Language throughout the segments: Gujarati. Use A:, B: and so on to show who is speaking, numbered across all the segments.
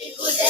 A: Good day.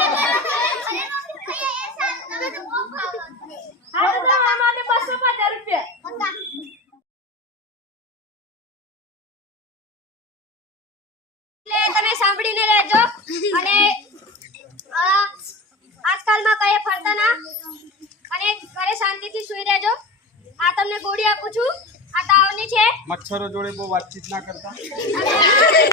A: સાંભળીને રહેજો. અને આજકાલમાં કઈ ફરતા ના. અને ઘરે શાંતિથી સુઈ રહેજો. આ તમને ગોળી આપું છું. આ તાવની છે.
B: મચ્છરો જોડે બહુ વાતચીત ના કરતા.